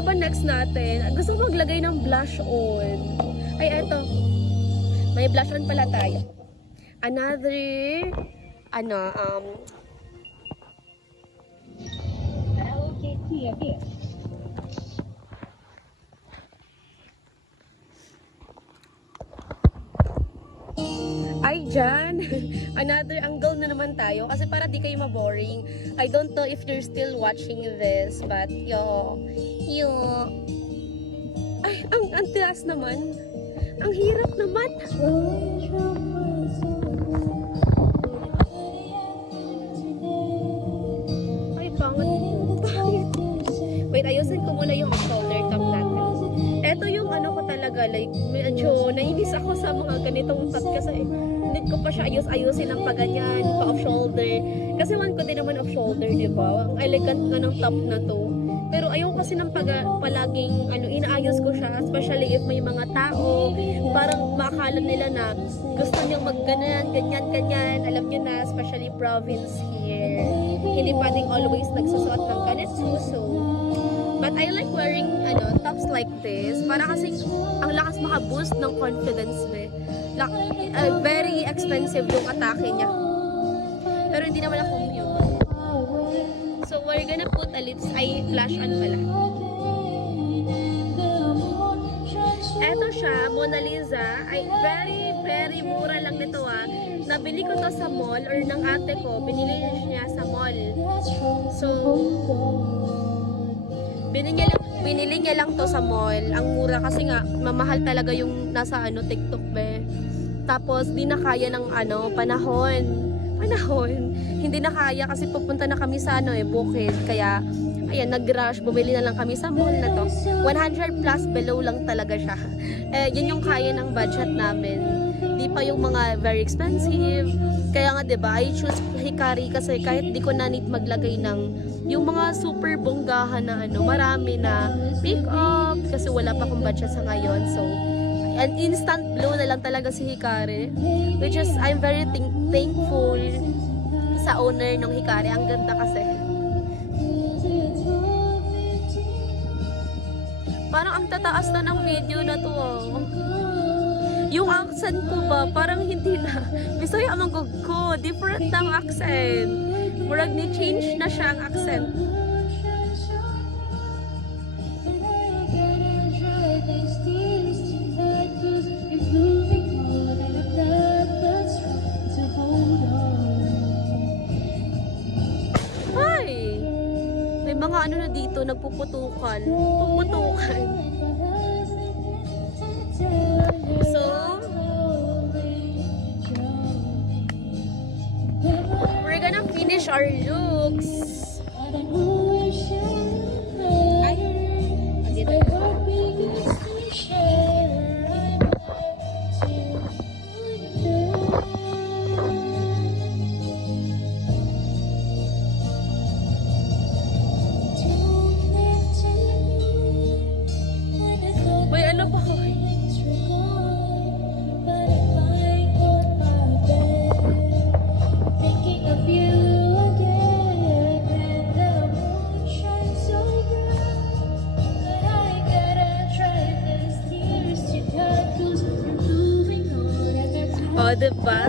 Ano ba next natin? Gusto ko maglagay ng blush on. Ay, eto. May blush on pala tayo. Another, ay, dyan. Another angle na naman tayo. Kasi para di kayo maboring. I don't know if you're still watching this. But, ay, ang tilas naman. Ang hirap naman. Ay, pangit. Wait, ayusin ko muna yung shoulder top natin. Ito yung ano ko talaga, like, medyo nainis ako sa mga ganitong top kasi need ko pa siya ayusin ng paganyan, pa-off shoulder. Kasi one ko din naman off shoulder, di ba? Ang elegant nga ng top na to. Pero ayaw kasi ng palaging inaayos ko siya, especially if may mga tao, parang makakala nila na gusto niyang magganan, ganyan. Alam niyo na, especially province here. Hindi pwedeng always nagsusuot ng ganito. So, but I like wearing tops like this. Para kasi ang lakas maka-boost ng confidence mo. Very expensive yung atake niya. Pero hindi naman ako yun. So we're gonna put a flash on pala. Eto siya, Mona Lisa. Ay very mura lang nito Nabili ko to sa mall or ng ate ko. Binili niya sa mall. So binili niya lang to sa mall. Ang mura kasi nga mamahal talaga yung nasa TikTok be. Tapos di na kaya ng panahon. Hindi na kaya kasi pupunta na kami sa Bukid. Kaya ayan, nag-rush, bumili na lang kami sa mall na to. 100 plus below lang talaga siya. Yun yung kaya ng budget namin. Di pa yung mga very expensive. Kaya nga 'di ba, I choose Hikari kasi kahit di ko na need maglagay ng yung mga super bonggahan na marami na pick up kasi wala pa akong budget sa ngayon. So, an instant blue na lang talaga si Hikari, which is I'm very thankful sa owner ng Hikari. Ang ganda kasi. Parang ang tataas na ng video na to. Yung accent ko ba, parang hindi na. Bisaya ang ko, different ng accent. Murag ni change na siya ang accent. Ay! May mga na dito, nagpuputukan. Puputukan. So, we're gonna finish our looks. Ay, dito. May ano ba? Diba?